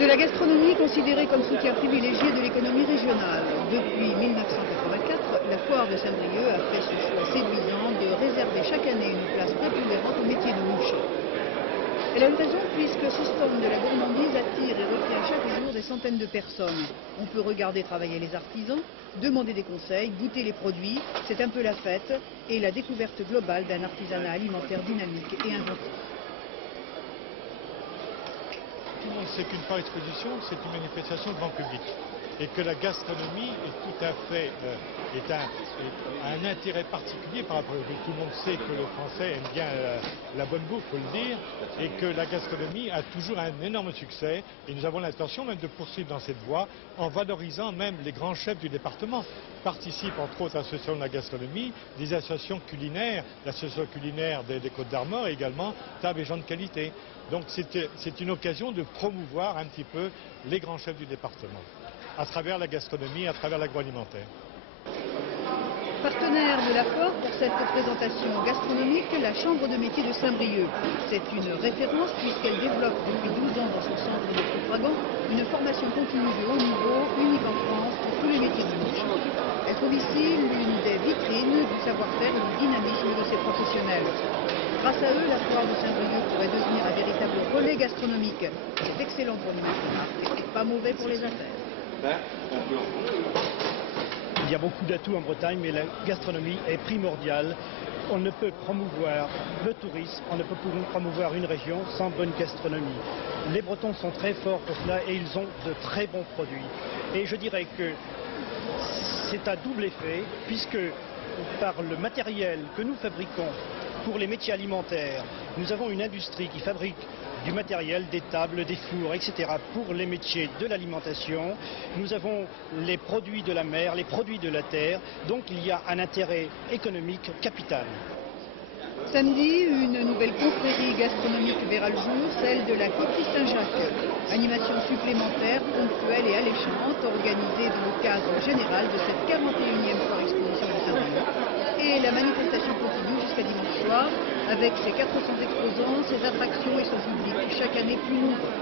De la gastronomie considérée comme soutien privilégié de l'économie régionale. Depuis 1984, la foire de Saint-Brieuc a fait ce choix séduisant de réserver chaque année une place prépondérante au métier de boucher. Elle a une raison puisque ce stand de la gourmandise attire et retient chaque jour des centaines de personnes. On peut regarder travailler les artisans, demander des conseils, goûter les produits. C'est un peu la fête et la découverte globale d'un artisanat alimentaire dynamique et inventif. Tout le monde sait qu'une foire exposition, c'est une manifestation grand public. Et que la gastronomie est tout à fait, a un intérêt particulier par rapport à tout le monde sait que le Français aime bien la bonne bouffe, faut le dire, et que la gastronomie a toujours un énorme succès. Et nous avons l'intention même de poursuivre dans cette voie en valorisant même les grands chefs du département. Participent entre autres à l'association de la gastronomie, des associations culinaires, l'association culinaire des Côtes d'Armor et également Table et gens de qualité. Donc c'est une occasion de promouvoir un petit peu les grands chefs du département, à travers la gastronomie, à travers l'agroalimentaire. Partenaire de la foire pour cette présentation gastronomique, la Chambre de métier de Saint-Brieuc. C'est une référence puisqu'elle développe depuis 12 ans dans son centre de Ploufragan une formation continue de haut niveau, unique en France pour tous les métiers de bouche. Elle trouve ici l'une des vitrines du savoir-faire et du dynamisme de ses professionnels. Grâce à eux, la foire de Saint-Brieuc pourrait devenir un véritable relais gastronomique. C'est excellent pour l'image de marque et pas mauvais pour les affaires. Il y a beaucoup d'atouts en Bretagne, mais la gastronomie est primordiale. On ne peut promouvoir le tourisme, on ne peut promouvoir une région sans bonne gastronomie. Les Bretons sont très forts pour cela et ils ont de très bons produits. Et je dirais que c'est à double effet, puisque par le matériel que nous fabriquons pour les métiers alimentaires, nous avons une industrie qui fabrique du matériel, des tables, des fours, etc. pour les métiers de l'alimentation. Nous avons les produits de la mer, les produits de la terre, donc il y a un intérêt économique capital. Samedi, une nouvelle confrérie gastronomique verra le jour, celle de la Coquille Saint-Jacques. Animation supplémentaire, ponctuelle et alléchante, organisée dans le cadre général de cette 41e foire exposition de Saint-Brieuc. Et la manifestation continue jusqu'à dimanche soir, avec ses 400 exposants, ses attractions et son public, chaque année plus nombreux.